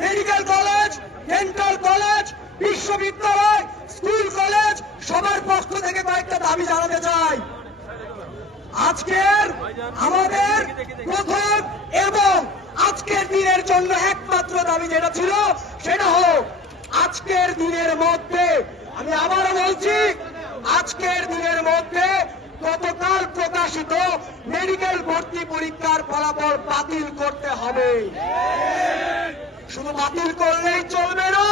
Medical college, dental college, বিশ্ববিদ্যালয়, school college, সবার পক্ষ থেকে কয়েকটা দাবি জানাতে চাই। আজকের আমাদের প্রথম এবং আজকের দিনের জন্য একমাত্র দাবি যেটা ছিল, সেটা হোক, আজকের দিনের মধ্যে, আমি আবারও বলছি, আজকের দিনের মধ্যে গতকাল প্রকাশিত মেডিকেল ভর্তি পরীক্ষার ফলাফল বাতিল করতে হবে। শুধু বাতিল করলেই চলবে না।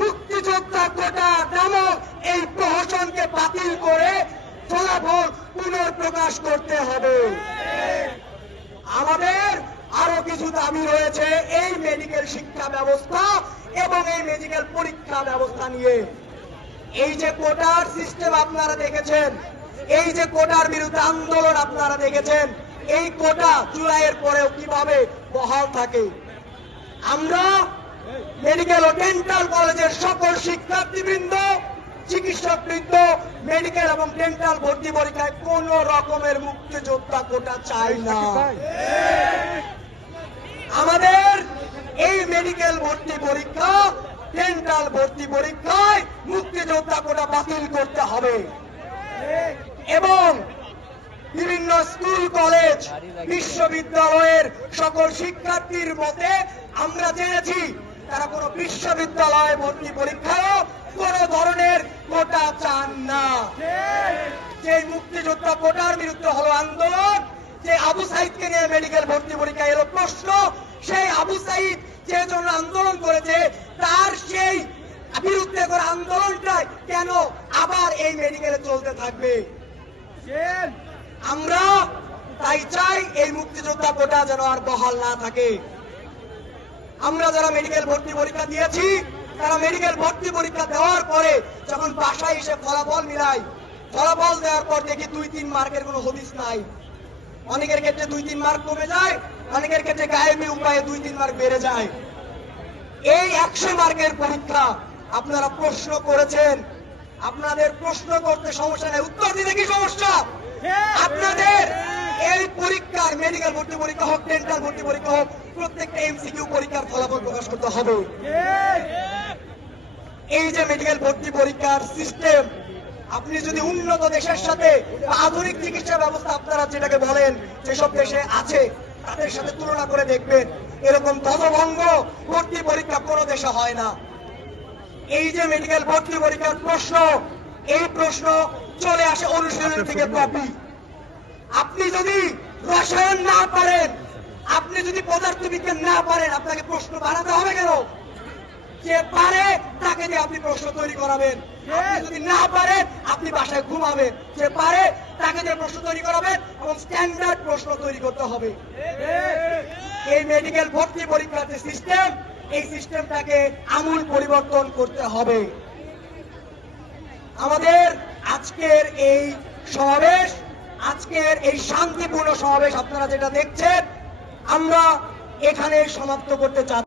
মুক্তিযোদ্ধা কোটা নামক এই প্রহসনকে বাতিল করে ফলাফল পুনর্প্রকাশ করতে হবে। আমাদের আরও কিছু দাবি রয়েছে এই মেডিকেল শিক্ষা ব্যবস্থা এবং এই মেডিকেল পরীক্ষা ব্যবস্থা নিয়ে। এই যে কোটার সিস্টেম আপনারা দেখেছেন, এই যে কোটার বিরুদ্ধে আন্দোলন আপনারা দেখেছেন, এই কোটা জুলাইয়ের পরেও কীভাবে বহাল থাকে? আমরা মেডিকেল ও ডেন্টাল কলেজের সকল শিক্ষার্থীবৃন্দ, চিকিৎসকবৃন্দ মেডিকেল এবং ডেন্টাল ভর্তি পরীক্ষায় কোন রকমের মুক্তিযোদ্ধা কোটা চাই না। আমাদের এই মেডিকেল ভর্তি পরীক্ষা ডেন্টাল ভর্তি পরীক্ষায় মুক্তিযোদ্ধা কোটা বাতিল করতে হবে। এবং স্কুল, কলেজ, বিশ্ববিদ্যালয়ের সকল শিক্ষার্থীর মতে আমরা জেনেছি তারা কোনো বিশ্ববিদ্যালয় ভর্তি পরীক্ষায়ও কোন ধরনের কোটা চান না। যে মুক্তিযোদ্ধা কোটার বিরুদ্ধে হলো আন্দোলন, যে আবু সাইদকে নিয়ে মেডিকেল ভর্তি পরীক্ষা এলো প্রশ্ন, সেই আবু সাইদ যে জন্য আন্দোলন করেছে, তার সেই বিরুদ্ধে করা আন্দোলনটাই কেন আবার এই মেডিকেলে চলতে থাকবে? আমরা তাই চাই এই মুক্তিযোদ্ধা কোটা যেন আর বহাল না থাকে। আমরা যারা মেডিকেল ভর্তি পরীক্ষা দিয়েছি, তারা মেডিকেল ভর্তি পরীক্ষা দেওয়ার পরে যখন বাসায় এসে ফলাফল মিলাই ফলাফল দেওয়ার পর দেখি দুই, তিন মার্কের কোনো হদিস নাই। অনেকের ক্ষেত্রে দুই, তিন মার্ক কমে যায়, অনেকের ক্ষেত্রে গায়েবী উপায়ে দুই, তিন মার্ক বেড়ে যায়। এই একশো মার্কের পরীক্ষা আপনারা প্রশ্ন করেছেন। আপনাদের প্রশ্ন করতে সমস্যা নেই। উত্তর দিতে কি সমস্যা? আপনাদের এই পরীক্ষার মেডিকেল ভর্তি পরীক্ষা হোক ডেন্টাল ভর্তি পরীক্ষা হোক, প্রত্যেকটা এমসিকিউ পরীক্ষার ফলাফল প্রকাশ করতে হবে। এই যে মেডিকেল ভর্তি পরীক্ষার সিস্টেম আপনি যদি উন্নত দেশের সাথে আধুনিক চিকিৎসা ব্যবস্থা আপনারা যেটাকে বলেন, যেসব দেশে আছে, তাদের সাথে তুলনা করে দেখবেন, এরকম ধ্বজভঙ্গ ভর্তি পরীক্ষা কোনো দেশে হয় না। এই যে মেডিকেল ভর্তি পরীক্ষার প্রশ্ন এই প্রশ্ন চলে আসে অনুশীলন থেকে কপি আপনি যদি রসায়ন না পারেন আপনি যদি পদার্থবিজ্ঞান না পারেন আপনাকে প্রশ্ন বানাতে হবে কেন? যে পারে তাকে দিয়ে আপনি প্রশ্ন তৈরি করাবেন। যদি না পারেন আপনি বাসায় ঘুমাবেন। যে পারে তাকে দিয়ে প্রশ্ন তৈরি করাবেন এবং স্ট্যান্ডার্ড প্রশ্ন তৈরি করতে হবে। এই মেডিকেল ভর্তি পরীক্ষার যে সিস্টেম এই সিস্টেমটাকে আমূল পরিবর্তন করতে হবে। আমাদের আজকের এই সমাবেশ, আজকের এই শান্তিপূর্ণ সমাবেশ আপনারা যেটা দেখছেন, আমরা এখানে সমাপ্ত করতে চাচ্ছি